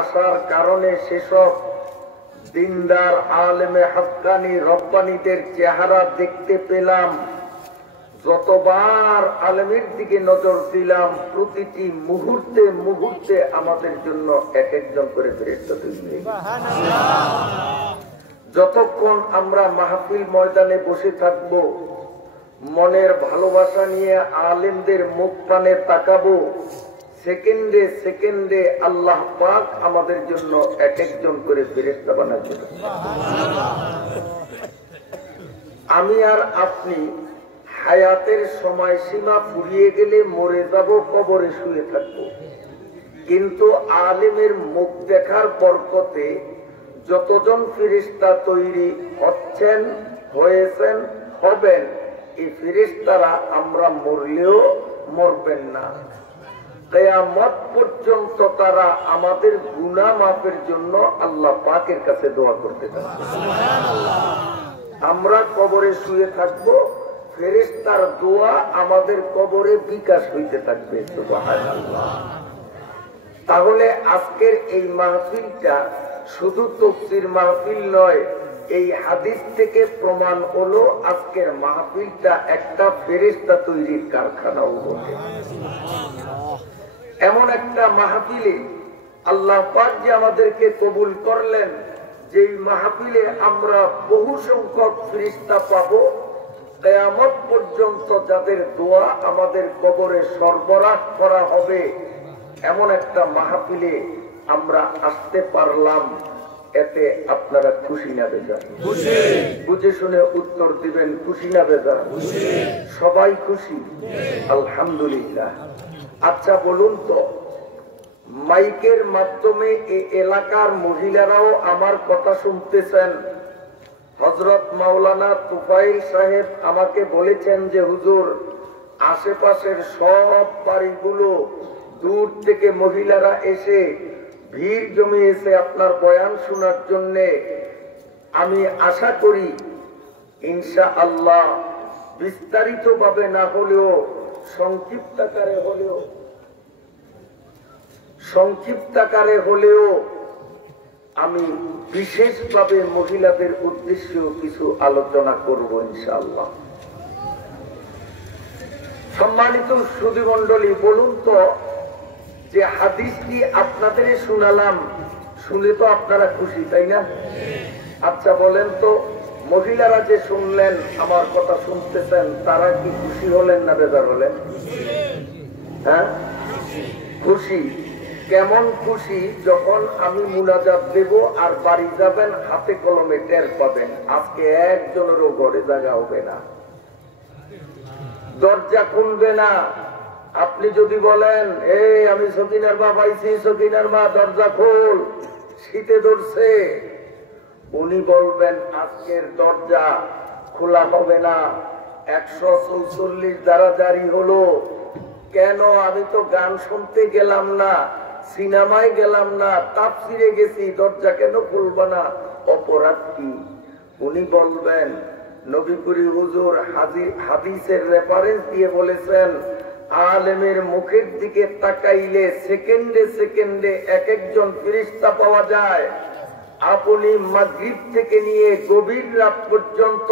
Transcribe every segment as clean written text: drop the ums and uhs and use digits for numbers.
আসার কারণে সেসব দিনদার আলেমে হাক্কানি রব্বানীদের চেহারা দেখতে পেলাম। যতবার আলেমের দিকে নজর দিলাম, প্রতিটি মুহূর্তে মুহূর্তে আমাদের জন্য এক একজন করে ফেরেশতা তৈরি। যতক্ষণ আমরা মাহফিল ময়দানে বসে থাকব, মনের ভালোবাসা নিয়ে আলেমদের মুখ পানে তাকাবো, সেকেন্ডে সেকেন্ডে আল্লাহ পাক আমাদের জন্য এক একজন করে ফেরেশতা বানাবে। আমি আর আপনি হায়াতের সময়সীমা ফুরিয়ে গেলে মরে যাব, কবরে শুয়ে থাকবো, কিন্তু আলেমের মুখ দেখার বরকতে যতজন ফেরেশতা তৈরি হচ্ছেন, হয়েছেন, হবেন, এই ফেরেশতারা আমরা মরলেও মরবেন না। কিয়ামত পর্যন্ত তারা আমাদের গুনাহ মাফের জন্য আল্লাহ পাকের কাছে দোয়া করতে থাকবে। আমরা কবরে শুয়ে থাকবো, ফেরেশতার দোয়া আমাদের কবরে বিকাশ হইতে থাকবে। সুবহানাল্লাহ। তাহলে আজকের এই মাহফিলটা শুধু তাফসীর মাহফিল নয়, এই হাদিস থেকে প্রমাণ হলো আজকের মাহফিলটা একটা ফেরেশতা তৈরির কারখানাও বটে। এমন একটা মাহফিলে আল্লাহ পাক যে আমাদেরকে কবুল করলেন, যেই মাহফিলে আমরা বহু সংখ্যক ফেরেশতা পাবো, কিয়ামত পর্যন্ত যাদের দোয়া আমাদের কবরে সরবরাহ করা হবে, এমন একটা মাহফিলে আমরা আসতে পারলাম। এতে আপনারা খুশি না বেজার? বুঝে শুনে উত্তর দিবেন, খুশি না বেজার? সবাই খুশি, আলহামদুলিল্লাহ। আচ্ছা বলুন তো, মাইকের মাধ্যমে এই এলাকার মহিলারাও আমার কথা শুনতেছেন। হযরত মাওলানা তুফাইল সাহেব আমাকে বলেছেন যে হুজুর, আশেপাশের সব বাড়িগুলো দূর থেকে মহিলারা এসে ভিড় জমিয়েছে আপনার বয়ান শোনার জন্য। আমি আশা করি ইনশাআল্লাহ বিস্তারিত ভাবে না হলেও সংক্ষিপ্তাকারে হলেও আমি বিশেষভাবে মহিলাদের উদ্দেশ্যে কিছু আলোচনা করব ইনশাআল্লাহ। সম্মানিত সুধীমণ্ডলী, বলুন তো, যে হাদিসটি আপনাদের শোনালাম, শুনে তো আপনারা খুশি, তাই না? আচ্ছা বলেন তো, মহিলারা যে শুনলেন, আমার কথা শুনতেছেন, তারা কি খুশি হলেন না বেজার হলেন? হ্যাঁ, খুশি। কেমন খুশি? যখন আমি মুনাজাত দেব আর বাড়ি যাবেন, হাতে কলমে টের পাবেন আজকে একজনেরও ঘরে জায়গা হবে না, দরজা খুলবে না। আপনি যদি বলেন, এই আমি সকিনার মা পাইছি, সকিনার মা দরজা খোল, শীতে ধরছে, উনি বলবেন আজকের দরজা খোলা হবে না। 144 দ্বারা জারি হলো। কেন? আমি তো গান শুনতে গেলাম না, সিনেমায় গেলাম না, তাফসিরে গেছি, দরজা কেন খুলব না? অপরাধ কি? উনি বলবেন, নবী করিম হুজুর হাদিসের রেফারেন্স দিয়ে বলেছেন, আলেমের মুখের দিকে তাকাইলে সেকেন্ডে সেকেন্ডে এক একজন ফেরেশতা পাওয়া যায়। আপনি মাগরিব থেকে নিয়ে গভীর রাত পর্যন্ত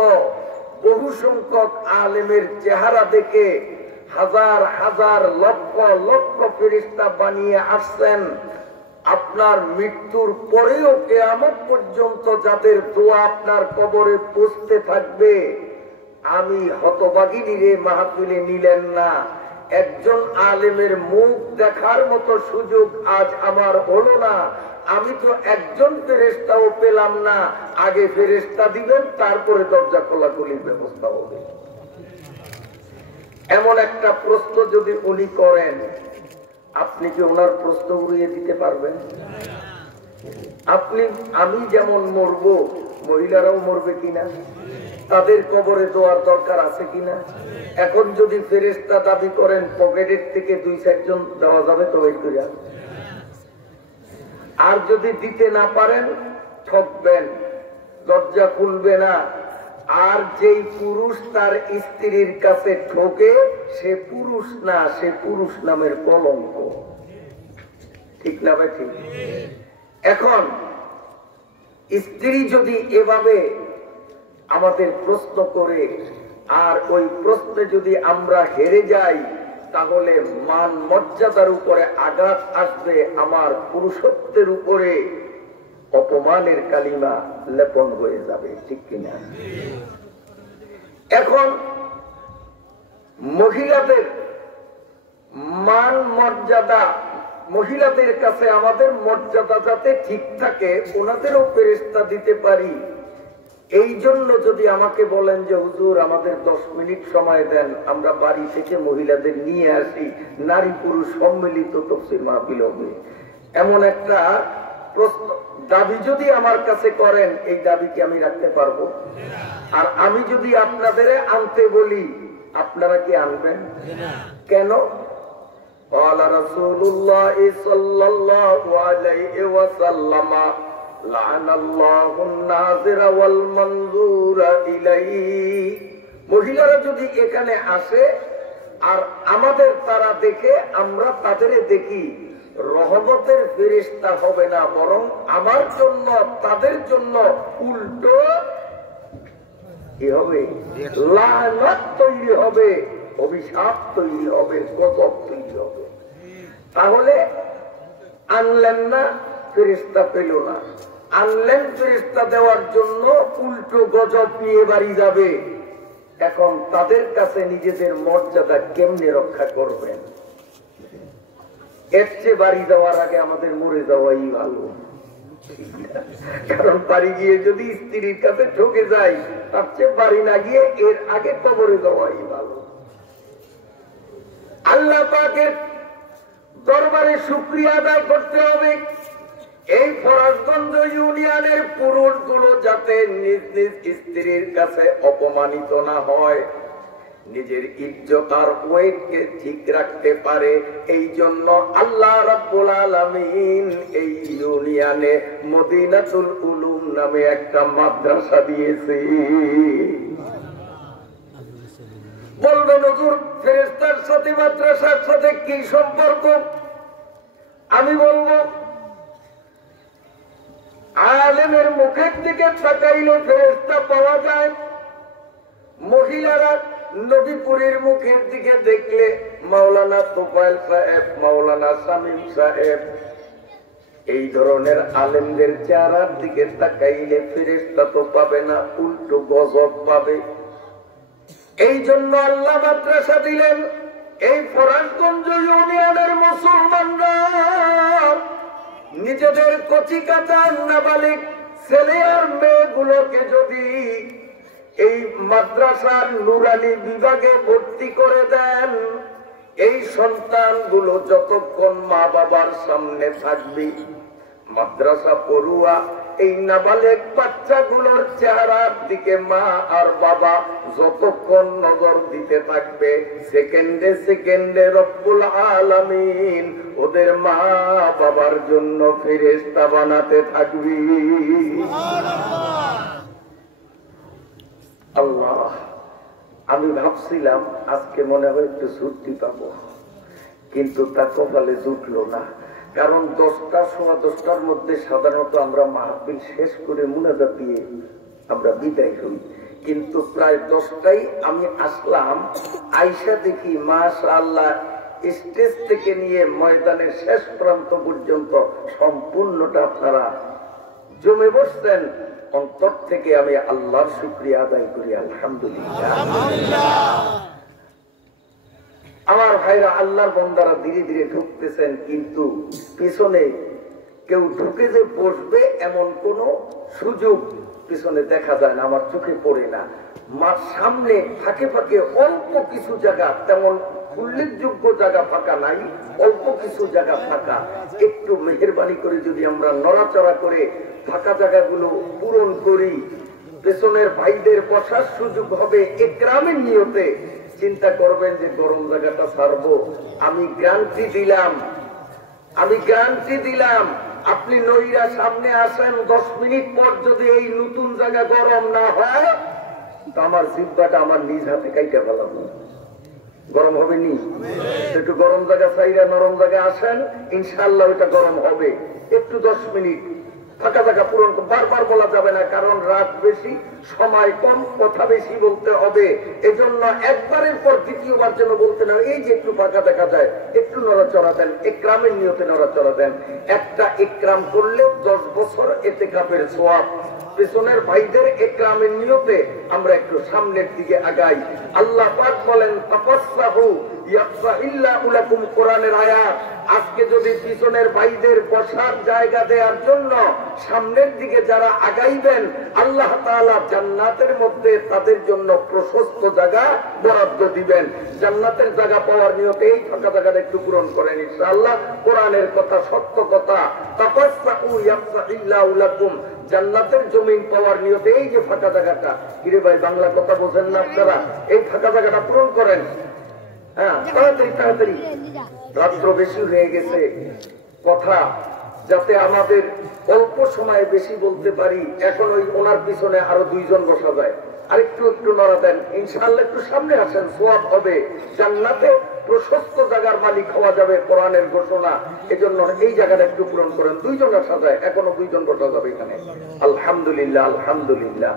বহু সংখ্যক আলেমের চেহারা দেখে হাজার হাজার লক্ষ লক্ষ ফেরেশতা বানিয়ে আসছেন। আপনার মৃত্যুর পরেও কিয়ামত পর্যন্ত যাদের দোয়া আপনার কবরে পৌঁছতে থাকবে, আমি হতভাগিনীরে মাহফিলে নিলেন না। একজন আলেমের মুখ দেখার মতো সুযোগ আজ আমার হলো না। আমি তো একজন ফেরেশতাও পেলাম না। আগে ফেরেশতা দিবেন, তারপরে দরজা খোলাখুলির ব্যবস্থা হবে। এমন একটা প্রশ্ন যদি উনি করেন, আপনি কি ওনার প্রশ্ন উড়িয়ে দিতে পারবেন? আমি যেমন মরবো, মহিলারাও মরবে কিনা? তাদের কবরে দোয়ার দরকার আছে কিনা? এখন যদি ফেরেশতা দাবি করেন, পকেটের থেকে 2-4 জন দেওয়া যাবে তো বের করে। আর যদি দিতে না পারেন, ঠকবেন, দরজা খুলবে না। আর যেই পুরুষ তার স্ত্রীর কাছে ঠকে, সে পুরুষ না, সে পুরুষ নামের কলঙ্ক। ঠিক না ভাই? ঠিক। এখন স্ত্রী যদি এভাবে আমাদের প্রশ্ন করে আর ওই প্রশ্নে যদি আমরা হেরে যাই, তাহলে মান মর্যাদার উপরে আঘাত আসবে, আমার পুরুষত্বের উপরে অপমানের কালিমা লেপন হয়ে যাবে। ঠিক কিনা? এখন মহিলাদের মান মর্যাদা, মহিলাদের কাছে আমাদের মর্যাদা যাতে ঠিক থাকে, ওনাদেরও ফেরেশতা দিতে পারি, এই জন্য যদি আমাকে বলেন যে হুজুর আমাদের 10 মিনিট সময় দেন, আমরা বাড়ি থেকে মহিলাদের নিয়ে আসি, নারী পুরুষ সম্মিলিত তাফসীর মাহফিল হবে, এমন একটা প্রশ্ন দাবি যদি আমার কাছে করেন, এই দাবি কি আমি রাখতে পারবো? আর আমি যদি আপনাদের আনতে বলি, আপনারা কি আনবেন? কেন? قال رسول الله صلى الله عليه وسلم لعن الله الناظر والمنظور إليه। মহিলারা যদি এখানে আসে আর আমাদের তারা দেখে, আমরা তাদের দেখি, রহমতের ফেরেশতা হবে না, বরং আমার জন্য তাদের জন্য উল্টো কি হবে? লানত তৈরি হবে, অভিশাপ তৈরি হবে, গজব তৈরি হবে। তাহলে আনলেন না, ফেরেশতা পেল না। আনলেন ফেরেশতা দেওয়ার জন্য, উল্টো গজব নিয়ে বাড়ি যাবে। এখন তাদের কাছে নিজেদের মর্যাদা কেমনে রক্ষা করবেন? এর চেয়ে বাড়ি যাওয়ার আগে আমাদের মরে যাওয়াই ভালো। কারণ বাড়ি গিয়ে যদি স্ত্রীর কাছে ঠকে যাই, তার চেয়ে বাড়ি না গিয়ে এর আগে কবরে যাওয়াই ভালো। আল্লাহ পাকের দরবারে শুকরিয়া আদায় করতে হবে, এই ফরাজগঞ্জ ইউনিয়নের পুরুষগুলো যাতে নিজ নিজ স্ত্রীর কাছে অপমানিত না হয়, নিজের ইজ্জত আর ওয়েটকে ঠিক রাখতে পারে। এই জন্য আল্লাহ রাব্বুল আলামিন এই ইউনিয়নে মদিনাতুল উলুম নামে একটা মাদ্রাসা দিয়েছে। বলবেন হুজুর ফেরেশতার সাথে মাদ্রাসার সাথে কি সম্পর্ক? আমি বলবো, আলেমের মুখের দিকে তাকাইলে ফেরেশতা পাওয়া যায়, মহিলারা নবীপুরীর মুখের দিকে দেখলে মাওলানা তোফায়েল সাহেব, মাওলানা শামীম সাহেব, এই ধরনের আলেমদের চেহারার দিকে তাকাইলে ফেরেশতা তো পাবে না, উল্টো গজব পাবে। এই জন্য আল্লাহ মাদ্রাসা দিলেন। এই ফরাজগঞ্জ ইউনিয়নের মুসলমানরা নিজেদের কচি কাঁচা নাবালিগ ছেলে আর মেয়েগুলোকে যদি এই মাদ্রাসার নুরানি বিভাগে ভর্তি করে দেন, এই সন্তানগুলো যতক্ষণ মা বাবার সামনে থাকবে, মাদ্রাসা পড়ুয়া এই নাবালেগ বাচ্চাগুলোর চেহারার দিকে মা আর বাবা যতক্ষণ নজর দিতে থাকবে, সেকেন্ডে সেকেন্ডে রব্বুল আলামিন ওদের মা বাবার জন্য ফেরেশতা বানাতে থাকবি। আল্লাহ, আমি ভাবছিলাম আজকে মনে হয় একটু ছুটি পাবো, কিন্তু তা কপালে জুটলো না। কারণ 10টা সোয়া 10টার মধ্যে সাধারণত আমরা মাহফিল শেষ করে মুনাজাত দিয়ে আমরা বিদায় হই, কিন্তু প্রায় 10টায় আমি আসলাম। আইসা দেখি মাশাআল্লাহ স্টেজ থেকে নিয়ে ময়দানের শেষ প্রান্ত পর্যন্ত সম্পূর্ণটা আপনারা জমে বসছেন। অন্তর থেকে আমি আল্লাহর শুকরিয়া আদায় করি, আলহামদুলিল্লাহ। আমার ভাইরা, আল্লাহর বান্দারা ধীরে ধীরে ঢুকতেছেন, কিন্তু পিছনে কেউ ঢুকে যে বসবে এমন কোন সুযোগ পিছনে দেখা যায় না, আমার চোখে পড়ে না। মার সামনে ফাঁকে ফাঁকে অল্প কিছু জায়গা, তেমন উল্লেখযোগ্য জায়গা ফাঁকা নাই, অল্প কিছু জায়গা ফাঁকা। একটু মেহেরবানি করে যদি আমরা নড়াচড়া করে ফাঁকা জায়গাগুলো পূরণ করি, পেছনের ভাইদের বসার সুযোগ হবে একরামের নিয়তে। চিন্তা করবেন যে গরম জায়গাটা ছাড়বো, আমি গ্যারান্টি দিলাম আপনি নইরা সামনে আসেন, 10 মিনিট পর যদি এই নতুন জায়গা গরম না হয়, তো আমার জিহ্বাটা আমার নিজ হাতে কাইটা ফেলাবো। গরম হবে নি? একটু গরম জায়গা চাইলে নরম জায়গায় আসেন, ইনশাআল্লাহ ওইটা গরম হবে। একটু 10 মিনিট ফাঁকা জায়গা পূরণ, বারবার বলা যাবে না, কারণ রাত বেশি, সময় কম, কথা বেশি বলতে হবে। এজন্য একবারের পর দ্বিতীয়বার যেন বলতে না, এই যে একটু ফাঁকা দেখা যায়, একটু নড়াচড়া দেন, ইকরামের নিয়তে নড়াচড়া দেন। একটা ইকরাম করলে 10 বছর ইতিকাফের সওয়াব। পেছনের ভাইদের ইকরামের নিয়তে আমরা একটু সামনের দিকে আগাই। আল্লাহ পাক বলেন তাফাসসাহু ইয়াফসাহিল্লাহু লাকুম, কোরআনের আয়াত। আজকে যদি পিছনের ভাইদের বসার জায়গা দেওয়ার জন্য সামনের দিকে যারা আগাইবেন, আল্লাহ তাআলা জান্নাতের মধ্যে তাদের জন্য প্রশস্ত জায়গা বরাদ্দ দিবেন। জান্নাতের জায়গা পাওয়ার নিয়তে এই ফাঁকা জায়গাটা একটু পূরণ করেন ইনশাআল্লাহ। কোরআনের কথা, সত্য কথা। তাফাসসাহু ইয়াফসাহিল্লাহু লাকুম, জান্নাতের জমিন পাওয়ার নিয়তে এই যে ফাঁকা জায়গাটা, কিরে ভাই বাংলা কথা বোঝেন না আপনারা? এই ফাঁকা জায়গাটা পূরণ করেন। হ্যাঁ, তাড়াতাড়ি তাড়াতাড়ি, রাত্র বেশি হয়ে গেছে। কথা যাতে আমাদের অল্প সময়ে বেশি বলতে পারি। এখন ওই ওনার পিছনে আরো 2 জন বসা যায়, আর একটু একটু নড়া দেন ইনশাআল্লাহ। একটু সামনে আসেন, সওয়াব হবে। জান্নাতে প্রশস্ত জায়গার মালিক হওয়া যাবে, কোরআনের ঘোষণা। এজন্য এই জায়গাটা একটু পূরণ করেন। 2 জন আসা যায়, এখনো 2 জন বসা যাবে এখানে। আলহামদুলিল্লাহ, আলহামদুলিল্লাহ,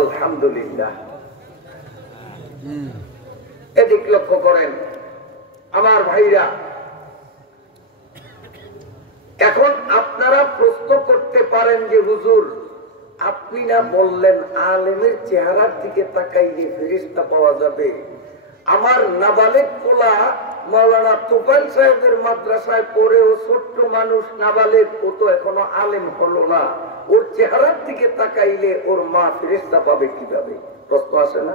আলহামদুলিল্লাহ। এদিক লক্ষ্য করেন আমার ভাইরা। এখন আপনারা প্রশ্ন করতে পারেন যে হুজুর, আপনি না বললেন আলেমের চেহারার দিকে তাকাইলে ফেরেশতা পাওয়া যাবে? আমার নাবালেগ পোলা মাওলানা তোফায়েল সাহেবের মাদ্রাসায় পড়েও ছোট্ট মানুষ, নাবালেগ, ও তো এখনো আলেম হলো না, ওর চেহারার দিকে তাকাইলে ওর মা ফেরেশতা পাবে কিভাবে? প্রশ্ন আসে না?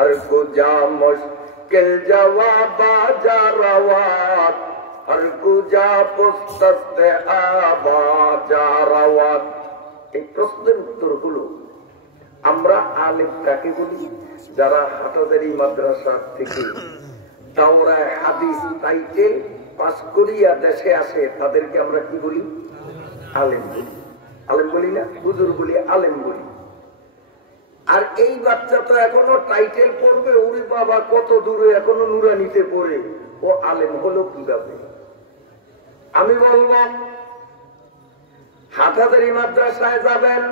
আর কুজা মুশকিল জওয়াব জারাওয়াত, আর কুজা পুস্ততে আবাজারাওয়াত। এই প্রশ্নের উত্তরগুলো আমরা আলেম কাকে বলি? যারা হাটাজারি মাদ্রাসা থেকে দাওরায়ে হাদিস টাইটেল পাস করিয়া দেশে আসে, তাদেরকে আমরা কি বলি? আলেম বলি। আলেম বলি না, হুজুর বলি, আলেম বলি। আর এই বাচ্চা তো এখনো টাইটেল পড়বে, ওরে বাবা কত দূরে, এখনো নুরানিতে পড়ে, ও আলেম হলো কিভাবে? আমি বলবো, হাটাজারি মাদ্রাসায় যাবেন,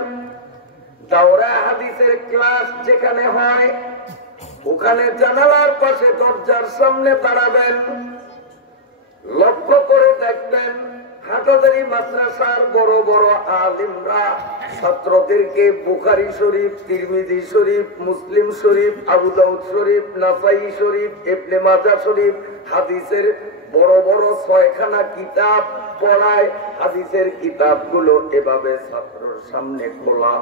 দাওরায়ে হাদিসের ক্লাস যেখানে হয়, ওখানে জানালার পাশে দরজার সামনে দাঁড়াবেন, লক্ষ্য করে দেখবেন হাটাজারি মাদ্রাসার বড় বড় আলিমরা ছাত্রদেরকে বুখারী শরীফ, তিরমিজি শরীফ, মুসলিম শরীফ, আবু দাউদ শরীফ, নাসাই শরীফ, ইবনে মাজাহ শরীফ, হাদিসের বড় বড় 6খানা কিতাব পড়ায়। হাদিসের কিতাবগুলো এভাবে ছাত্রের সামনে খোলা,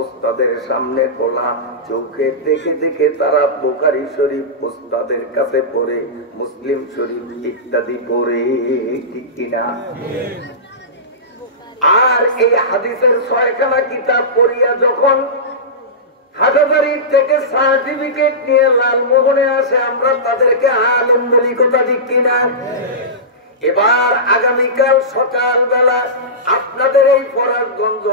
ওস্তাদের সামনে খোলা, চোখে দেখে দেখে তারা বুখারী শরীফ ওস্তাদের কাছে পড়ে, মুসলিম শরীফ ইত্যাদি পড়ে, ঠিক কিনা? আর এই হাদিসের 6খানা কিতাব পড়িয়া যখন হাটাজারি থেকে সার্টিফিকেট নিয়ে লালমোহনে আসে, আমরা তাদেরকে আলেম বলি, কথা ঠিক কিনা? এবার আগামীকাল সকালবেলা আপনাদের এই ফরাজগঞ্জ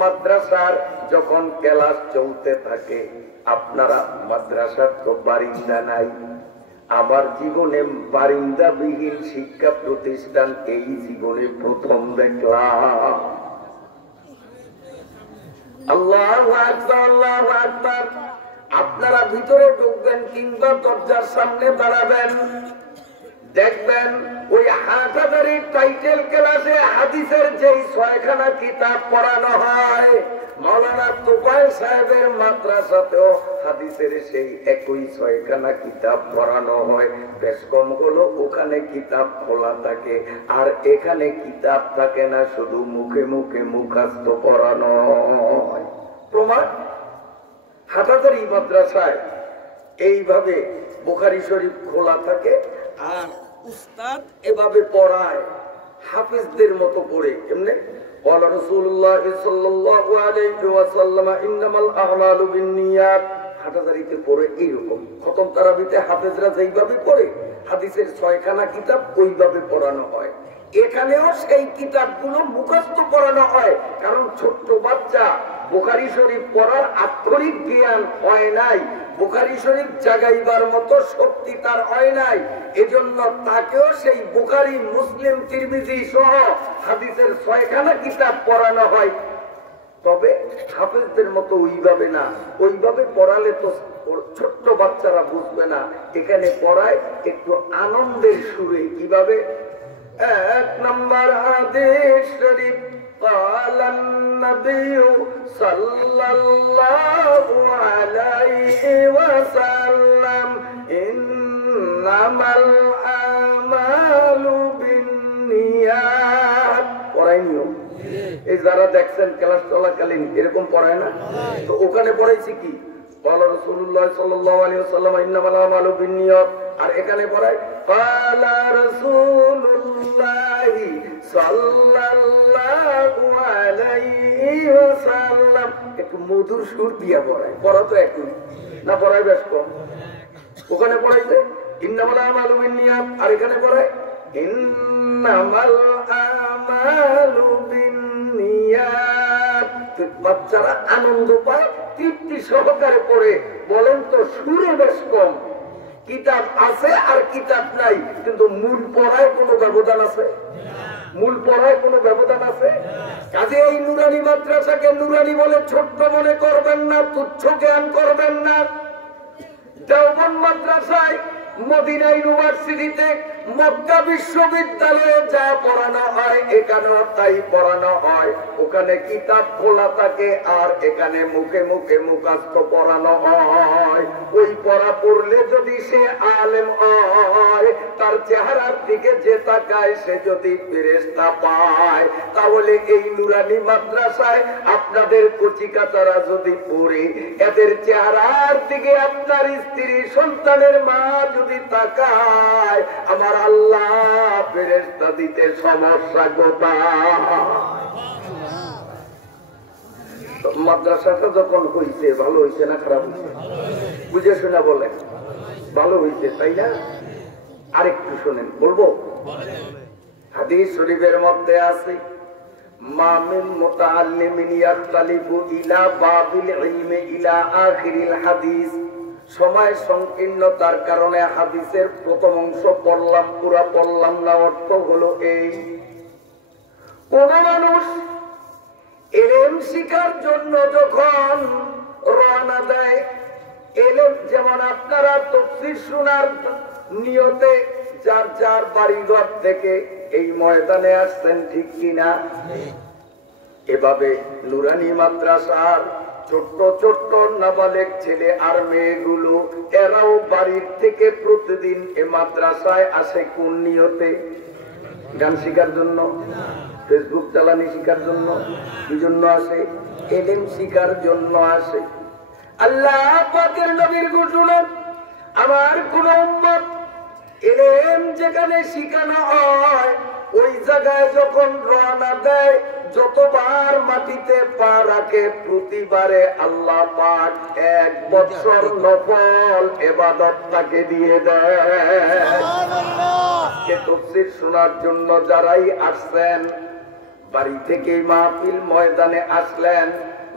মাদ্রাসার যখন ক্লাস চলতে থাকে, আপনারা মাদ্রাসার তো বারিন্দা নাই। আমার জীবনে বারিন্দাবিহীন শিক্ষা প্রতিষ্ঠান এই জীবনে প্রথম দেখলাম। আল্লাহু আকবার, আল্লাহু আকবার। আপনারা ভিতরে ঢুকবেন কিংবা দরজার সামনে দাঁড়াবেন, দেখবেন ওই হাটাজারির টাইটেল ক্লাসে হাদিসের যেই 6খানা কিতাব পড়ানো হয়, মাওলানা তোফায়েল সাহেবের মাদ্রাসাতেও হাদিসের সেই একই 6খানা কিতাব পড়ানো হয়। বেশ কম হলো ওখানে কিতাব খোলা থাকে, আর এখানে কিতাব থাকে না, শুধু মুখে মুখে মুখস্থ পড়ানো হয়। প্রমাণ, হাটাজারি মাদ্রাসায় এইভাবে বুখারী শরীফ খোলা থাকে, আর উস্তাদ এভাবে পড়ায়, হাফেজদের মতো পড়ে। কেমনে? ক্বালা রাসূলুল্লাহ সাল্লাল্লাহু আলাইহি ওয়াসাল্লাম ইন্নামাল আ'মালু বিন্নিয়াত। হাটাজারিতে পড়ে এইরকম। খতম তারাবিতে হাফেজরা যেইভাবে পড়ে, হাদিসের 6খানা কিতাব ওইভাবে পড়ানো হয়। এখানেও সেই কিতাবগুলো মুখস্থ করানো হয়, কারণ ছোট্ট বাচ্চা বুখারী শরীফ পড়ার আক্ষরিক জ্ঞান হয় নাই, বুখারী শরীফ জাগাইবার মতো শক্তি তার হয় নাই, এজন্য তাকেও সেই বুখারী, মুসলিম, তিরমিজি সহ হাদিসের 6খানা কিতাব পড়ানো হয়। তবে হাফেজদের মতো ওইভাবে না, ওইভাবে পড়ালে তো ছোট্ট বাচ্চারা বুঝবে না। এখানে পড়ায় একটু আনন্দের সুরে। কিভাবে? 1 নম্বর হাদিস শরীফ, قال النبي صلى الله عليه وسلم إنما الأعمال بالنيات। পড়াইনিও এই যারা দেখছেন ক্লাস চলাকালীন এরকম পড়ায় না, তো ওখানে পড়াইছি কি قال رسول الله صلى الله عليه وسلم إنما الأعمال بالنيات, আর এখানে পড়ায় قال رسول الله صلى الله عليه وسلم। একটু মধুর সুর দিয়া পড়ায়, পড়া তো একই না, পড়ায় বেশ কম। ওখানে পড়াইছে ইন্নামাল আমালু বিন্নিয়াত, আর এখানে পড়ায় ইন্নামাল আমালু বিন্নিয়াত। বাচ্চারা আনন্দ পায়, তৃপ্তি সহকারে পড়ে। বলেন তো সুরে বেশ কম। কিতাব আছে আর কিতাব নাই, কিন্তু মূল পড়ায় কোনো ব্যবধান আছে? মূল পড়ায় কোনো ব্যবধান আছে? কাজে এই নুরানি মাদ্রাসাকে নুরানি বলে ছোট্ট মনে করবেন না, তুচ্ছ জ্ঞান করবেন না। দেওবন্দ মাদ্রাসায়, মদিনা ইউনিভার্সিটিতে, মক্কা বিশ্ববিদ্যালয়ে যা পড়ানো হয় এখানেও তাই পড়ানো হয়। ওখানে কিতাব খোলা থাকে আর এখানে মুখে মুখে মুখস্থ পড়ানো হয়। ওই পড়া পড়লে যদি সে আলেম হয়, তার চেহারার দিকে যে তাকায় সে যদি ফেরেশতা পায়, তাহলে এই নুরানি মাদ্রাসায় আপনাদের কচিকাচারা যদি পড়ে, এদের চেহারার দিকে আপনার স্ত্রী সন্তানের মা যদি তাকায়, আমার আল্লাহ ফেরেশতা দিতে সমস্যা কোথায়? মাদ্রাসাটা যখন হইছে ভালো হইছে না খারাপ হইছে? বুঝে শোনা বলেন, ভালো হইছে তাই না? আরেকটু শোনেন, বলবো? হাদিস শরীফের মধ্যে আছে মা মিন মুতাআল্লিমিন ইয়াতালিবু ইলা বাবিল ইলমি ইলা আখিরিল হাদিস। সময় সংকীর্ণতার কারণে হাদিসের প্রথম অংশ পড়লাম, পুরা পড়লাম না। অর্থ হলো এই, কোন মানুষ ইলম শিখার জন্য যখন রওনা দেয়, ইলম যেমন আপনারা তাফসীর শোনার নিয়তে যার যার বাড়িঘর থেকে এই ময়দানে আসছেন, ঠিক কিনা? এভাবে নুরানি মাদ্রাসার ছোট্ট ছোট্ট নাবালেগ ছেলে আর মেয়েগুলো, এরাও বাড়ির থেকে প্রতিদিন এ মাদ্রাসায় আসে কোন নিয়তে? গান শিখার জন্য, ফেসবুক চালানি শিখার জন্য, কি জন্য আসে? ইলম শিখার জন্য আসে। আল্লাহ পাকের নবীর ঘোষণা, আমার কোন উম্মত ইলম যেখানে শিখানো হয় ওই জায়গায় যখন রওনা দেয়, যতবার মাটিতে পা রাখে প্রতিবারে আল্লাহ পাক 1 বছর নফল ইবাদত তাকে দিয়ে দেয়। আজকে তাফসীর শোনার জন্য যারাই আসছেন, বাড়ি থেকে মাহফিল ময়দানে আসলেন,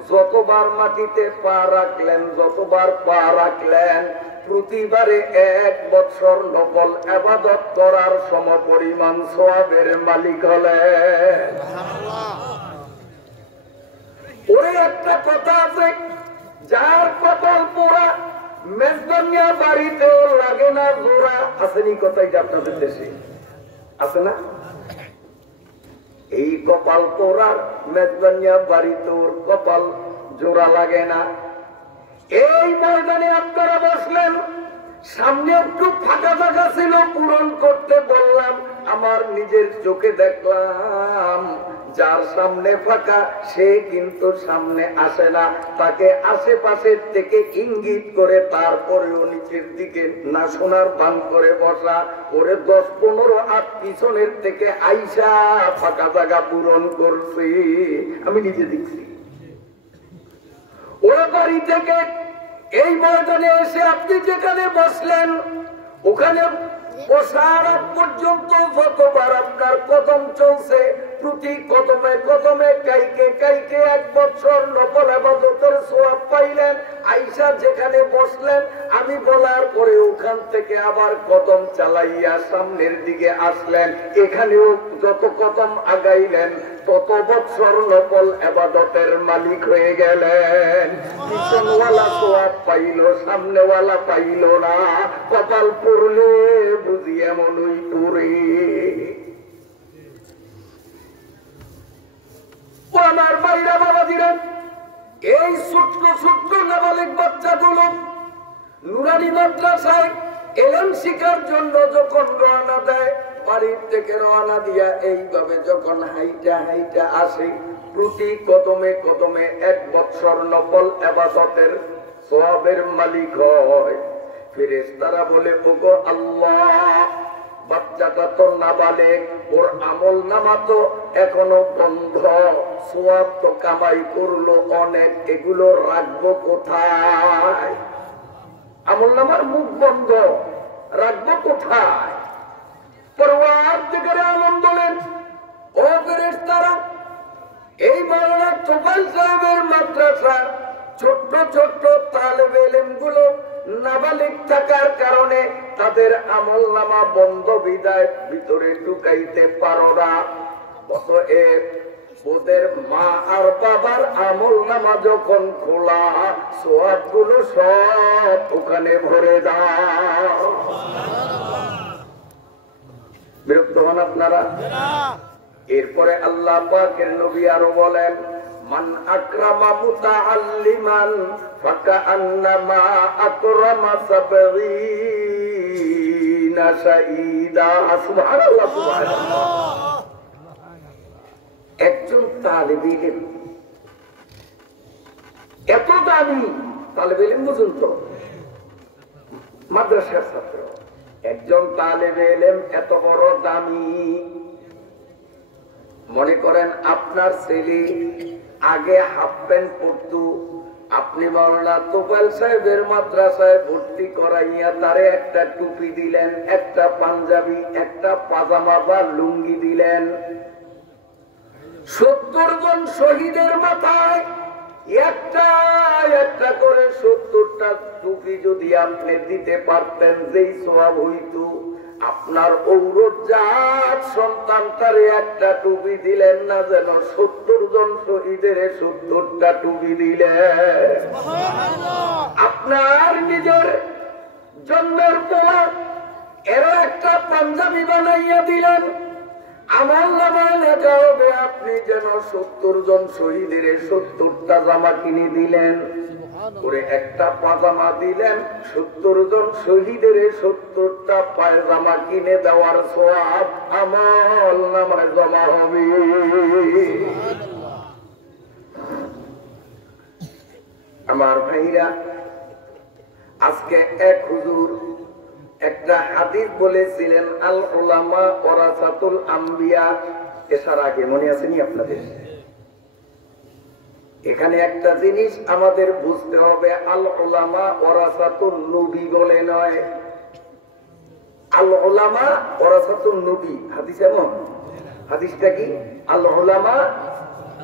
যতবার মাটিতে পা রাখলেন, যতবার পা রাখলেন, প্রতিবারে 1 বছর নফল ইবাদত করার সমপরিমাণ সওয়াবের মালিক হলেন। ওরে একটা কথা আছে, যার কপাল পোড়া মেজবানিয়া বাড়িতেও লাগে না জোড়া। আসেনি কথাই আপনাদের দেশে আছে না? এই কপাল পোড়ার মেজবানিয়া বাড়িতেও কপাল জোড়া লাগে না। এই ময়দানে আপনারা বসলেন, সামনে একটু ফাঁকা জায়গা ছিল, পূরণ করতে বললাম। আমার নিজের চোখে দেখলাম যার সামনে ফাঁকা সে কিন্তু সামনে আসে না, তাকে আশেপাশের থেকে ইঙ্গিত করে তারপরেও নিচের দিকে না শোনার ভান করে বসা। ওরে 10-15 হাত পিছনের থেকে আইসা ফাঁকা জায়গা পূরণ করছি, আমি নিজে দেখছি। ওরা বাড়ি থেকে এই ময়দানে এসে আপনি যেখানে বসলেন ওখানে বসার আগ পর্যন্ত যতবার আপনার কদম চলছে, প্রতি কদমে কদমে কাইকে কাইকে 1 বছর নফল ইবাদতের সওয়াব পাইলেন। আয়েশা যেখানে বসলেন, আমি বলার পরে ওখান থেকে আবার কদম চালাইয়া সামনের দিকে আসলেন। এখানেও যত কদম আগাইলেন তত বছর নফল ইবাদতের মালিক হয়ে গেলেন। পিছনওয়ালা সওয়াব পাইল, সামনেওয়ালা পাইল না। কপাল পড়লে বুঝি এমনই তোরে। আমার বাইরা বাবা দিলেন, এই ছোট্ট ছোট্ট নাবালিক বাচ্চাগুলো নুরানি মাদ্রাসায় এলেম শিখার জন্য যখন রওনা দেয়, বাড়ির থেকে রওনা দিয়া এইভাবে যখন হাইটা হাইটা আসে, প্রতি কদমে কদমে 1 বছর নফল ইবাদতের সওয়াবের মালিক হয়। ফেরেশতারা বলে, ওগো আল্লাহ, বাচ্চাটা তো নাবালেগ, ওর আমল নামা তো এখনো বন্ধ, সওয়াব তো কামাই করলো অনেক, এগুলো রাখবো কোথায়? আমল নামার মুখ বন্ধ, রাখবো কোথায়? পরওয়ারদিগারে আলম বলেন, ও ফেরেশতারা, এই মাওলানা তোফায়েল সাহেবের মাদ্রাসা ছোট্ট ছোট্ট তালেবে ইলমগুলো নাবালিগ থাকার কারণে তাদের আমল নামা বন্ধ বিদায় ভিতরে ঢুকাইতে পারো না। অতএব ওদের মা আর বাবার আমল নামা যখন খোলা, সওয়াব গুলো সব ওখানে ভরে দাও। বিরক্ত হন আপনারা? এরপরে আল্লাহ পাকের নবী আরো বলেন, মান আকরামা মুতাআল্লিমান ফাকান্নামা আকরামা সাবঈনা শাহীদা। সুবহানাল্লাহ, সুবহানাল্লাহ। একজন তালেবে ইলম এত দামি, তালেবে ইলম বুঝুন তো, মাদ্রাসার ছাত্র, একজন তালেবে ইলম এত বড় দামি। মনে করেন আপনার ছেলে আগে হাফ প্যান্ট পরতো, আপনি মাওলানা তোফায়েল সাহেবের মাদ্রাসায় ভর্তি করাইয়া তারে একটা টুপি দিলেন, একটা পাঞ্জাবি, একটা পাজামা বা লুঙ্গি দিলেন। 70 জন শহীদের মাথায় একটা একটা করে 70টা টুপি যদি আপনি দিতে পারতেন, যেই সওয়াব হইতো, আপনার ঔরজাত সন্তানটারে একটা টুপি দিলেন না, যেন 70 জন শহীদের 70টা টুপি দিলেন। আপনার নিজের জন্মের পোলা এরা একটা পাঞ্জাবি বানাইয়া দিলেন, আমল নামায় লেখা হবে আপনি যেন 70 জন শহীদের 70টা জামা কিনে দিলেন, করে একটা পাজামা দিলেন, 70 জন শহীদের 70টা পায়জামা কিনে দেওয়ার সওয়াব আমল নামায় জমা হবে। আমার ভাইরা, আজকে এক হুজুর একটা হাদিস বলেছিলেন, আল উলামা ওয়ারাসাতুল আম্বিয়া। এসার আগে মনে আসেনি আপনাদের? এখানে একটা জিনিস আমাদের বুঝতে হবে, আল উলামা ওয়ারাসাতুন নবী বলে নয়, আল উলামা ওয়ারাসাতুন নবী। হাদিস এমন, হাদিসটা কি? আল উলামা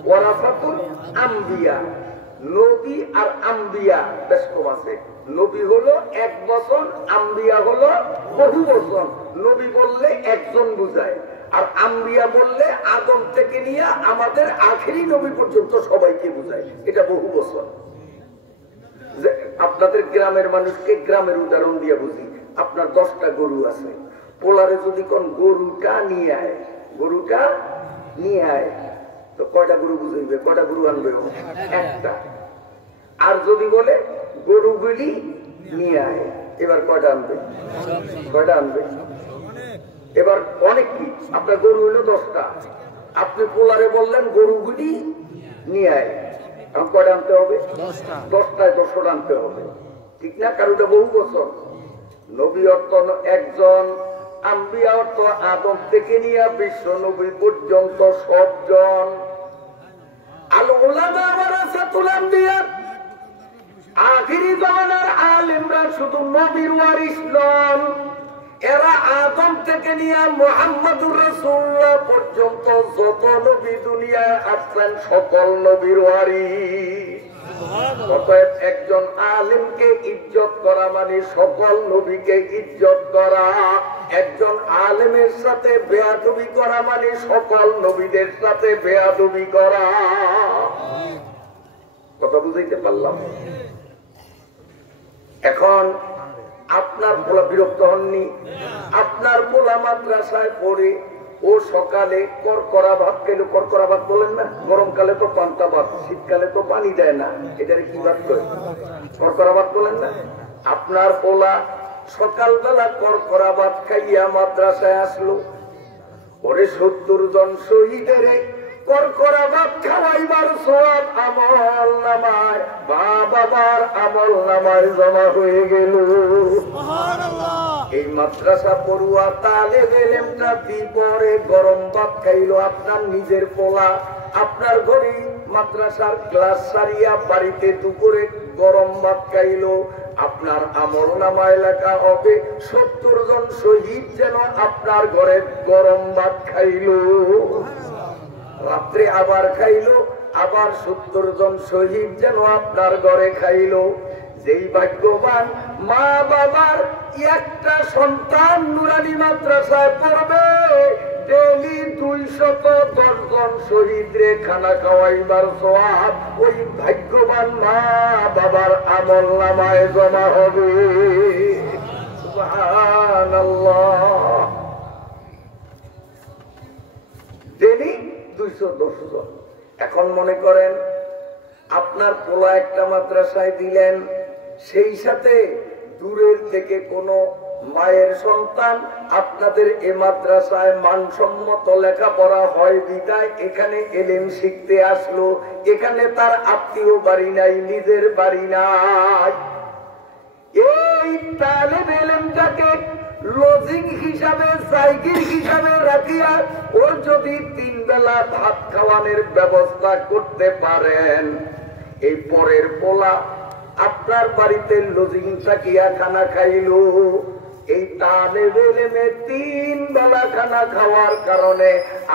ওয়ারাসাতুল আম্বিয়া। নবী আর আম্বিয়া বেশ কম আছে। নবী হলো 1 বছর, আম্বিয়া হলো বহু বছর। নবী বললে একজন বুঝায়, আর আম্বিয়া বললে আদম থেকে নিয়ে আমাদের আখেরি নবী পর্যন্ত সবাইকে বুঝায়, এটা বহু বছর। আপনাদের গ্রামের মানুষকে গ্রামের উদাহরণ দিয়ে বুঝি। আপনার 10টা গরু আছে, পোলারে যদি কোন গরুটা নিয়ে আয়, গরুটা নিয়ে আয়, তো কয়টা গরু বুঝাইবে? কয়টা গরু আনবে? একটা। আর যদি বলে গরুগুলি নিয়ে আয়, এবার কয়টা আনবে? কয়টা আনবে? এবার অনেক কি, আপনার গরু হলো 10টা, আপনি পোলারে বললেন গরুগুলি নিয়ে আয়, কয়টা আনতে হবে? 10টায় 10টা আনতে হবে, ঠিক না? কারণ এটা বহু বছর। নবী অর্থ একজন, আম্বিয়া অর্থ আদম থেকে নিয়ে বিশ্ব নবী পর্যন্ত সবজন। আল উলামা ওয়ারাসাতুল আম্বিয়া, আখিরি জামানার আলেমরা শুধু নবীর ওয়ারিস নন, এরা আদম থেকে নিয়ে মুহাম্মদুর রাসূলুল্লাহ পর্যন্ত যত নবী দুনিয়ায় আসছেন সকল নবীর ওয়ারিস। অতএব একজন আলেমকে ইজ্জত করা মানে সকল নবীকে ইজ্জত করা। একজন আলেমের সাথে বেয়াদবি করা মানে সকল নবীদের সাথে বেয়াদবি করা। কথা বুঝাইতে পারলাম? এখন আপনার পোলা বিরক্ত হননি? আপনার পোলা মাদ্রাসায় পড়ে ও সকালে করকরা ভাত খেল, করকরা ভাত বলেন না, গরমকালে তো পান্তা ভাত, শীতকালে তো পানি দেয় না, এটারে কি ভাত করে? করকরা ভাত বলেন না? আপনার পোলা সকালবেলা করকরা ভাত খাইয়া মাদ্রাসায় আসলো। ওরে 70 জন শহীদের করকরা ভাত খাওয়াইবার সওয়াব আমল নামায়, বাবার আমল নামায় জমা হয়ে গেল। এই মাদ্রাসা পড়ুয়া তালেবে ইলমটা দিপরে গরম ভাত খাইলো আপনার নিজের পোলা। আপনার ঘরে মাদ্রাসার ক্লাস সারিয়া বাড়িতে দুপুরে গরম ভাত খাইলো। আপনার আমল নামায় লেখা হবে 70 জন শহীদ যেন আপনার ঘরে গরম ভাত খাইলো। রাত্রে আবার খাইলো, আবার 70 জন শহীদ যেন আপনার ঘরে খাইলো। যেই ভাগ্যবান মা বাবার একটা সন্তান নুরানি মাদ্রাসায় পড়বে, ডেইলি 210 জন শহীদরে খানা খাওয়াইবার সওয়াব ওই ভাগ্যবান মা বাবার আমল নামায় জমা হবে। সুবহানাল্লাহ। ডেইলি 210 জন। এখন মনে করেন আপনার পোলা একটা মাদ্রাসায় দিলেন, সেই সাথে দূরের থেকে কোনো মায়ের সন্তান আপনাদের এ মাদ্রাসায় মানসম্মত লেখাপড়া হয় বিদায় এখানে এলেম শিখতে আসলো। এখানে তার আত্মীয় বাড়ি নাই, নিজের বাড়ি নাই। এই তালেবে ইলমটাকে লজিং হিসাবে, সাইকিল হিসাবে রাখিয়া ওর যদি 3 বেলা ভাত খাওয়ানোর ব্যবস্থা করতে পারেন, এই পরের পোলা আপনার বাড়িতে লজিং থাকিয়া খানা খাইলো। এই তালেবে ইলমে 3 বেলা খানা খাওয়ার কারণে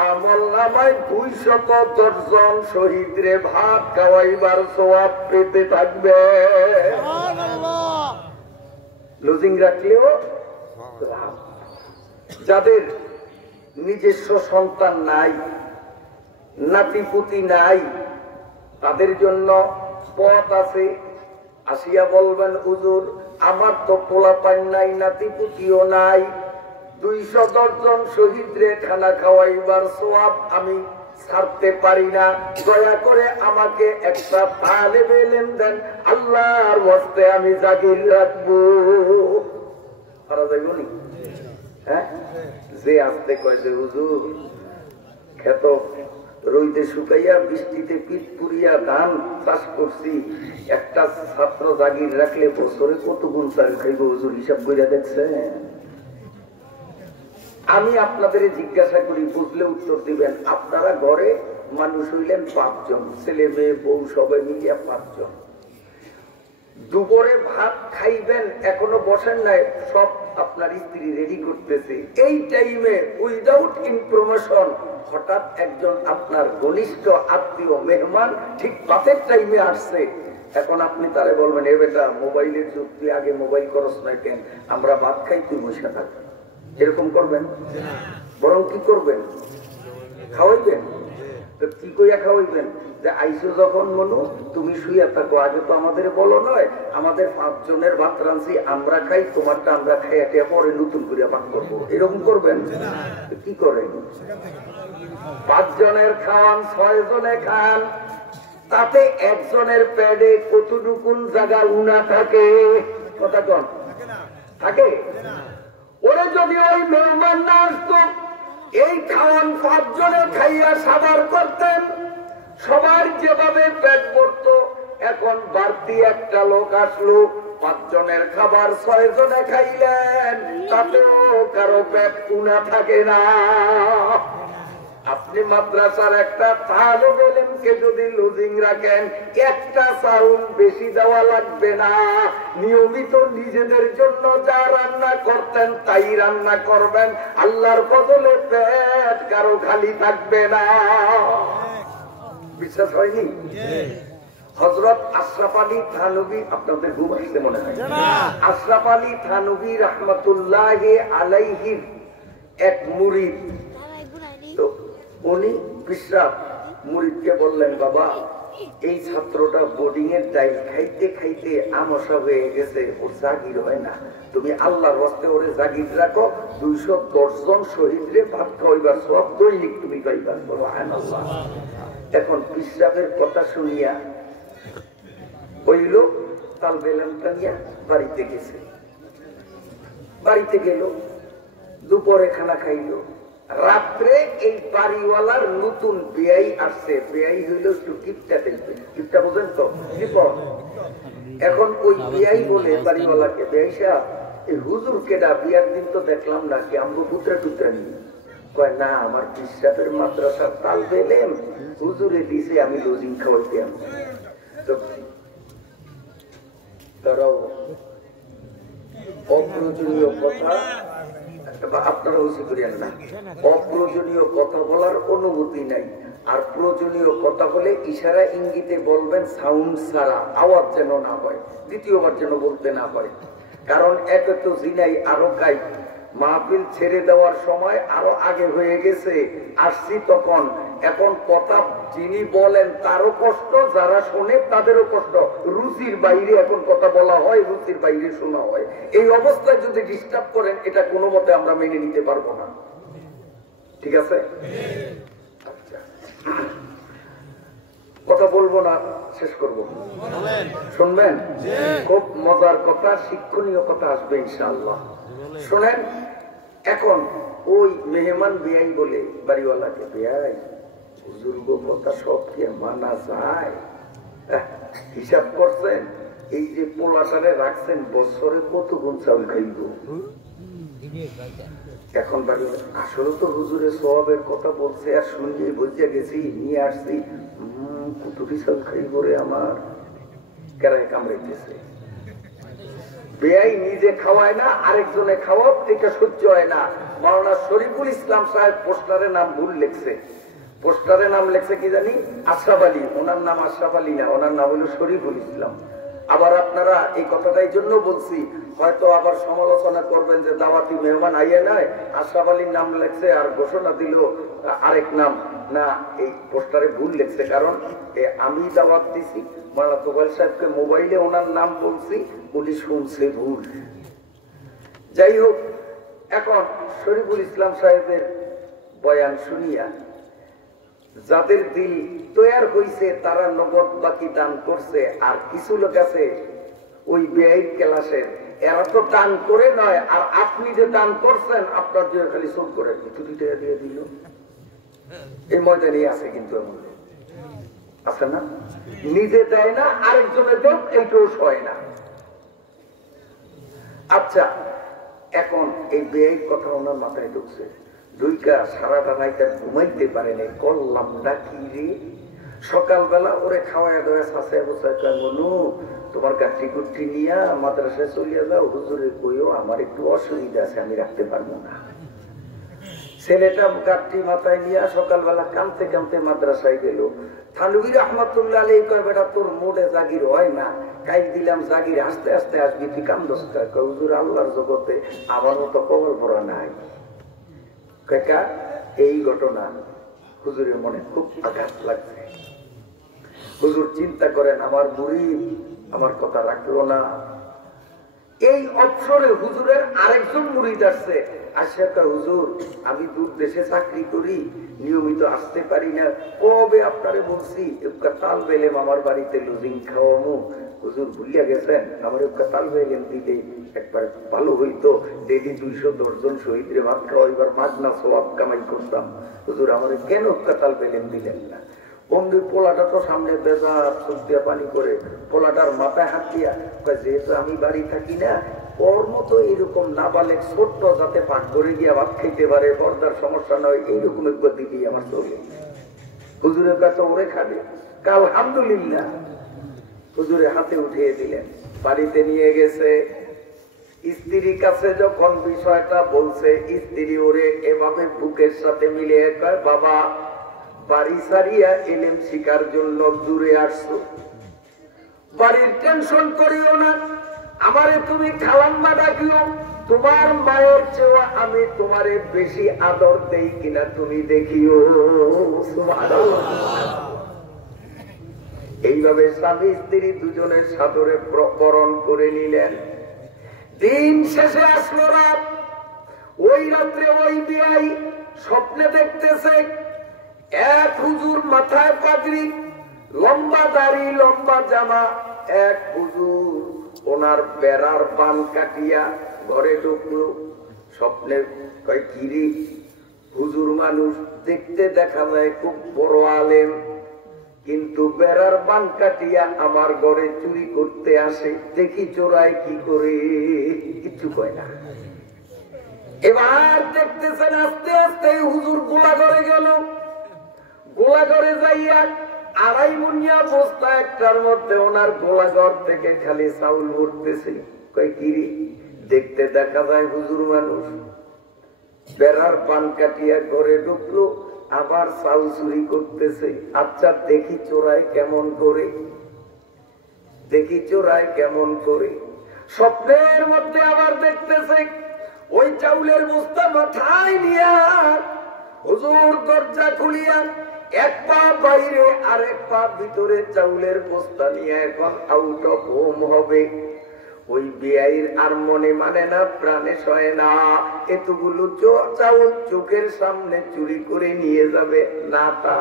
আমল নামায় 210 জন শহীদরে ভাত খাওয়াইবার সওয়াব পেতে থাকবে। লজিং রাখলেও যাদের নিজস্ব সন্তান নাই, নাতিপুতি নাই, তাদের জন্য পথ আছে। আসিয়া বলবেন হুজুর আমার তো পোলাপান নাই, নাতিপুতিও নাই, 210 জন শহীদরে খানা খাওয়াইবার সওয়াব আমি ছাড়তে পারি না, দয়া করে আমাকে একটা তালেবে ইলম দেন, আল্লাহর ওয়াস্তে আমি জাগির রাখবো। পারা যাইব নি? হ্যাঁ, যে আসতে কয় যে হুজুর খেত রইতে শুকাইয়া বৃষ্টিতে পিঠ পুরিয়া ধান চাষ করছি, একটা ছাত্র জাগির রাখলে বছরে কত গুণ চাল খাইব হুজুর, হিসাব করে দেখছেন? আমি আপনাদের জিজ্ঞাসা করি, বুঝলে উত্তর দিবেন। আপনারা ঘরে মানুষ হইলেন 5 জন, ছেলে মেয়ে বউ সবাই মিলিয়া 5 জন। দুপুরে ভাত খাইবেন, এখনো বসেন নাই, সব আপনার স্ত্রী রেডি করতেছে। এই টাইমে উইদাউট ইনফরমেশন হঠাৎ একজন আপনার ঘনিষ্ঠ আত্মীয় মেহমান ঠিক ভাতের টাইমে আসছে। এখন আপনি তারে বলবেন, এ বেটা মোবাইলের যুগ, তুই আগে মোবাইল করস না কেন, আমরা ভাত খাই, তুই বসে থাক। এরকম করবেন? বরং কি করবেন? খাওয়াইবেন। কি কইয়া খাওয়াইবেন? যে আইসো যখন মনু তুমি শুইয়া থাকো, আগে তো আমাদের বলো নয়, আমাদের 5 জনের ভাত রাঁধছি, আমরা খাই, তোমারটা আমরা খাই, এটা পরে নতুন করে ভাগ করবো। এরকম করবেন? কি করেন? 5 জনের খাওয়ান, 6 জনে খান, তাতে একজনের পেটে কতটুকুন জায়গা উনা থাকে? কথা কন থাকে? ওরে যদি ওই মেহমান না আসতো, এই খাওয়ান 5 জনে খাইয়া সাবার করতেন, সবার যেভাবে পেট পড়ত, এখন বাড়তি একটা লোক আসলো, 5 জনের খাবার 6 জনে খাইলেন, তাতেও কারো পেট উনা থাকে না। আপনি মাদ্রাসার একটা তালেবে ইলমকে যদি লজিং রাখেন, একটা চাউল বেশি দেওয়া লাগবে না, নিয়মিত নিজেদের জন্য যা রান্না করতেন তাই রান্না করবেন, আল্লাহর ফজলে পেট কারো খালি থাকবে না। বিশ্বাস হয়নি? হযরত আশরাফ আলী থানভী, আপনাদের ঘুম আসছে মনে হয়, আশরাফ আলী থানভী রাহমাতুল্লাহ আলাইহির এক মুরিদ, তো উনি বিশ্রাম মুরিদকে বললেন, বাবা এই ছাত্রটা বোর্ডিং এর ডাইল খাইতে খাইতে আমসা হয়ে গেছে, ওর জাগির হয় না, তুমি আল্লাহর হস্তে ওরে জাগির রাখো, 210 জন শহীদরে ভাত খাওয়াইবার সব দৈনিক তুমি পাইবার। সুবহানাল্লাহ। এখন বিশ্রামের কথা শুনিয়া ওই লোক তালবে ইলমটা নিয়ে বাড়িতে গেছে। বাড়িতে গেল, দুপুরে খানা খাইল, রাত্রে এই বাড়িওয়ালার নতুন বিয়াই আসছে, বিয়াই হইল একটু কিপটা দেখবে, কিপটা বোঝেন তো, এখন ওই বিয়াই বলে বাড়িওয়ালাকে, বিয়াই সাহেব এই হুজুর কেডা, বিয়ার দিন তো দেখলাম না, কি আমগো পুত্রা টুত্রা নিয়ে? কয় না, আমার বিশ্বাসের মাদ্রাসার তালবে ইলম হুজুরে দিছে, আমি লজিং খাওয়াইতে আনছি। তো তারাও অপ্রয়োজনীয় কথা, আপনারা উচিত করিয়েন না, অপ্রয়োজনীয় কথা বলার অনুমতি নাই। আর প্রয়োজনীয় কথা বলে ইশারা ইঙ্গিতে বলবেন, সাউন্ড ছাড়া, আওয়াজ যেন না হয়, দ্বিতীয়বার যেন বলতে না হয়। কারণ একে তো জিনাই আরো গাই, মাহফিল ছেড়ে দেওয়ার সময় আরো আগে হয়ে গেছে, আসছি তখন, এখন কথা যিনি বলেন তারও কষ্ট, যারা শোনে তাদেরও কষ্ট, রুচির বাইরে এখন কথা বলা হয়, রুচির বাইরে শোনা হয়। এই অবস্থায় যদি ডিস্টার্ব করেন, এটা কোনো মতে আমরা মেনে নিতে পারবো না। ঠিক আছে, আচ্ছা কথা বলবো না, শেষ করবো, শুনবেন? খুব মজার কথা, শিক্ষণীয় কথা আসবে ইনশাআল্লাহ। শোনেন, এখন ওই মেহমান বেয়াই বলে বাড়িওয়ালাকে, বেয়াই বুজুর্গ কথা সব কি মানা যায়? হিসাব করছেন, এই যে পোলাটারে রাখছেন, বছরে কত গুণ চাউল খাইব? এখন বাড়িওয়ালা, আসলে তো হুজুরের সওয়াবের কথা বলছে, আর শুনিয়ে বুঝে গেছি, নিয়ে আসছি, কতটি চাউল খাইব রে আমার, কেরায় কামড়াইতেছে। বেয়াই নিজে খাওয়ায় না, আরেকজনে খাওয়াও, এটা সহ্য হয় না। মাওলানা শরীফুল ইসলাম সাহেব পোস্টারের নাম ভুল লিখছে, পোস্টারের নাম লেখছে কি জানি আশরাফ আলী, ওনার নাম আশরাফ আলী না, ওনার নাম হলো শরীফুল ইসলাম। আবার আপনারা এই কথাটাই জন্য বলছি, হয়তো আবার সমালোচনা করবেন যে দাওয়াতি মেহমান আইয়ে নাই, আশরাফ আলীর নাম লেখছে আর ঘোষণা দিল আরেক নাম। না, এই পোস্টারে ভুল লেখছে, কারণ আমি দাওয়াত দিছি, মাওলানা তোফায়েল সাহেবকে মোবাইলে ওনার নাম বলছি, উনি শুনছে ভুল। যাই হোক, এখন শরীফুল ইসলাম সাহেবের বয়ান শুনিয়া যাদের দিল তৈয়ার হয়েছে, তারা নগদ বাকি দান করছে, আর কিছু লোক আছে ওই ব্যয় ক্লাসের, এরা তো দান করে নয়, আর আপনি যে দান করছেন আপনার যে খালি চোখ করে কিছু দিয়ে দিল, এই ময়দানে আছে, কিন্তু এমন আছে না, নিজে দেয় না, আরেকজনে দেব, এইটাও হয় না। আচ্ছা, এখন এই ব্যয় কথা ওনার মাথায় ঢুকছে, দুইটা সারাটা নাইটা ঘুমাইতে পারে নাই, করলামটা কি রে? সকালবেলা ওরে খাওয়ায় দেওয়া শাসে বসায়, মনু তোমার গাঠি গুঠি নিয়ে মাদ্রাসায় চলিয়ে যাও, হুজুরে কইও আমার একটু অসুবিধা আছে, আমি রাখতে পারবো না। ছেলেটা গাঠি মাথায় নিয়ে সকালবেলা কামতে কামতে মাদ্রাসায় গেল। থানভী রহমাতুল্লাহ আলাইহি কয়, বেটা তোর মোড়ে জাগির হয় না, কাইল দিলাম জাগির, আস্তে আস্তে আসবি, তুই কাম দোষ কর। হুজুর আল্লাহর জগতে আমার মতো কবল ভরা নাই। কাকা, এই ঘটনা হুজুরের মনে খুব আঘাত লাগছে। হুজুর চিন্তা করেন, আমার মুরিদ আমার কথা রাখলো না। এই অবসরে হুজুরের আরেকজন মুরিদ আসছে, আশা হুজুর আমি দূর দেশে চাকরি করি, নিয়মিত আসতে পারি না, কবে আপনারে বলছি একটা তালবে ইলম আমার বাড়িতে লজিং খাওয়ামু, হুজুর ভুলিয়া গেছেন, আমার একটা তালবে ইলম দিলে একবার ভালো হইতো, ডেলি 210 জন শহীদরে ভাত খাওয়াইবার মাগনা সওয়াব কামাই করতাম, হুজুর আমার কেন একটা তালবে ইলম দিলেন না? বন্ধু পোলাটা তো সামনে বেজার চোখ দিয়া পানি করে, পোলাটার মাথায় হাত দিয়া, যেহেতু আমি বাড়ি থাকি না, ওর মতো এইরকম নাবালেক ছোট্ট যাতে পাক করে গিয়া ভাত খাইতে পারে, পর্দার সমস্যা নয়, এইরকম একবার দিকেই আমার চলে। হুজুরের কাছে ওরে খাবে, আলহামদুলিল্লাহ হুজুরে হাতে উঠিয়ে দিলেন, বাড়িতে নিয়ে গেছে। স্ত্রীর কাছে যখন বিষয়টা বলছে, স্ত্রী ওরে এভাবে বুকের সাথে মিলিয়ে কয়, বাবা বাড়ি সারিয়া এলেম শিকার জন্য দূরে আসছো, বাড়ির টেনশন করিও না, আমারে তুমি খালাম্মা ডাকিও, তোমার মায়ের চেয়ে আমি তোমারে বেশি আদর দেই কিনা তুমি দেখিও। এইভাবে স্বামী স্ত্রী দুজনের সাদরে বরণ করে নিলেন। দিন শেষে আসলো রাত। ওই রাত্রে ওই বিয়াই স্বপ্নে দেখতেছে এক হুজুর মাথায় পাগড়ি, লম্বা দাড়ি, লম্বা জামা, এক হুজুর ওনার বেড়ার বান কাটিয়া ঘরে ঢুকলো। স্বপ্নে কয় কিরি, হুজুর মানুষ দেখতে দেখা যায় খুব বড় আলেম, কিন্তু বেড়ার বান কাটিয়া আমার ঘরে চুরি করতে আসে, দেখি চোরাই কি করে, কিছু কয় না। এবার দেখতেছেন আস্তে আস্তে হুজুর গোলাঘরে গেল। গোলাঘরে যাইয়া আড়াই মুনিয়া বস্তা একটার মধ্যে ওনার গোলাঘর থেকে খালি চাউল ভরতেছে। কয় কিরি, দেখতে দেখা যায় হুজুর মানুষ বেড়ার পান কাটিয়া ঘরে ঢুকলো, আবার চাউল চুরি করতেছে। আচ্ছা দেখি চোরাই কেমন করে, দেখি চোরাই কেমন করে। স্বপ্নের মধ্যে আবার দেখতেছে ওই চাউলের বস্তা মাথায় নিয়া হুজুর দরজা খুলিয়া এক পা বাইরে আর এক পা ভিতরে চাউলের বস্তা নিয়ে এখন আউট অফ হোম হবে। ওই বেআইর আর মনে মানে না, প্রাণে সয় না, এতগুলো চাউল চোখের সামনে চুরি করে নিয়ে যাবে না, তা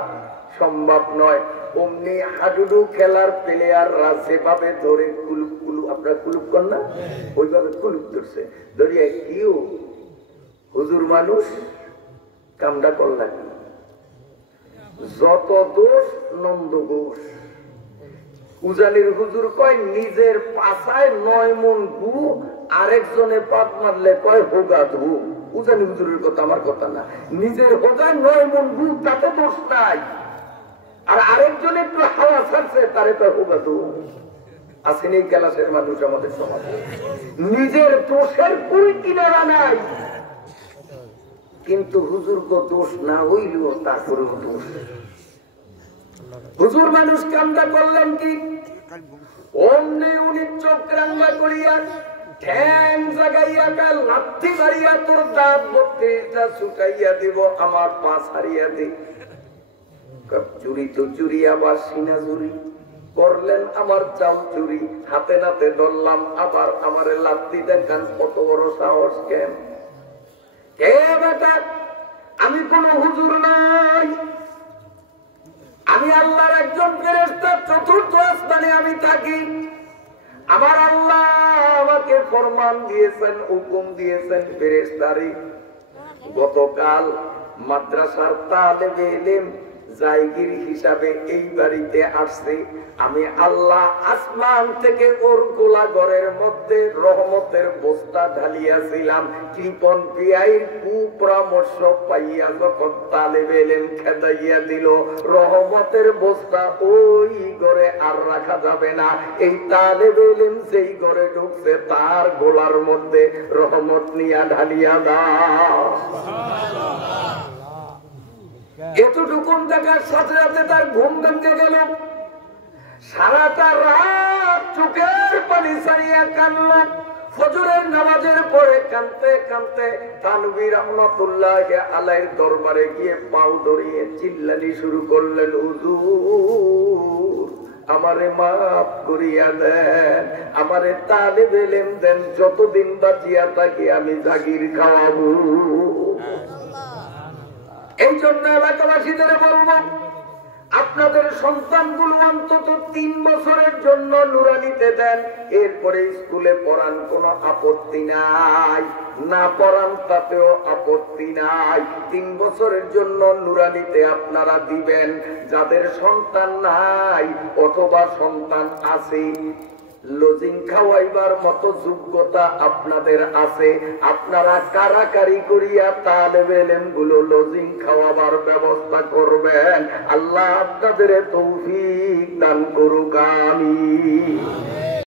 সম্ভব নয়। অমনি হাডুডু খেলার প্লেয়াররা যেভাবে ধরে কুলুপ কুলুপ, আপনারা কুলুপ কর না, ওইভাবে কুলুপ ধরছে, ধরিয়া কিউ হুজুর মানুষ কামটা করলেন। যত দোষ নন্দ ঘোষ। উজানির হুজুর কয় নিজের পাছায় 9 মণ গু, আরেকজনে পাত মারলে কয় হোগা ধু। উজানি হুজুরের কথা, আমার কথা না। নিজের হোগায় 9 মণ গু, তাতে দোষ নাই, আর আরেকজন একটু হাওয়া ছাড়ছে, তারে কয় হোগা ধু। আসেন এই ক্লাসের মানুষ আমাদের সমাজে, নিজের দোষের কুল কিনারা নাই, কিন্তু হুজুর কো দোষ না হইলেও তারপরেও দোষ। হুজুর মানুষ কামটা করলেন কি, অমনি উনি চোখ রাঙ্গা করিয়া ঠ্যাং জাগাইয়া কাল লাথি মারিয়া তোর দাঁত 32টা ছুটাইয়া দিব, আমার পা ছাড়িয়া দে। চুরি তো চুরি, আবার সিনা চুরি করলেন, আমার চাল চুরি, হাতে নাতে ধরলাম, আবার আমারে লাথি দেখান, কত বড় সাহস কেন? কে বেটা, আমি কোন হুজুর নাই, আমি আল্লাহর একজন ফেরেশতা, চতুর্থ আসমানে আমি থাকি। আমার আল্লাহ আমাকে ফরমান দিয়েছেন, হুকুম দিয়েছেন, ফেরেশতারে গতকাল মাদ্রাসার তালেবে ইলম জায়গির হিসাবে এই বাড়িতে আসছে। আমি আল্লাহ আসমান থেকে ওর গোলাঘরের মধ্যে রহমতের বস্তা ঢালিয়াছিলাম। কৃপন পিয়াইর কুপরামর্শ পাইয়া যখন তালেবে ইলম খেদাইয়া দিল, রহমতের বস্তা ওই ঘরে আর রাখা যাবে না। এই তালেবে ইলম যেই ঘরে ঢুকছে, তার গোলার মধ্যে রহমত নিয়া ঢালিয়া দাও। এতটুকুন দেখার সাথে সাথে তার ঘুম ভেঙে গেল। সারাটা রাত চোখের পানি ছাড়িয়া কানল। ফজরের নামাজের পরে কানতে কানতে তানভীর রহমাতুল্লাহ আলাইহির দরবারে গিয়ে পাও ধরিয়ে চিল্লানি শুরু করলেন, হুজুর আমারে মাফ করিয়া দেন, আমারে তালেবে ইলম দেন, যতদিন বাঁচিয়া থাকি আমি জাগির খাওয়াবো। এই জন্য এলাকাবাসীদের বলবো, আপনাদের সন্তানগুলো অন্তত 3 বছরের জন্য নুরানিতে দেন, এরপরে স্কুলে পড়ান, কোনো আপত্তি নাই, না পড়ান তাতেও আপত্তি নাই। 3 বছরের জন্য নুরানিতে আপনারা দিবেন। যাদের সন্তান নাই অথবা সন্তান আছে, লজিং খাওয়াইবার মতো যোগ্যতা আপনাদের আছে। আপনারা কারাকারি করিয়া তালেবে ইলম গুলো লজিং খাওয়াবার ব্যবস্থা করবেন। আল্লাহ আপনাদের তৌফিক দান করুক, আমিন।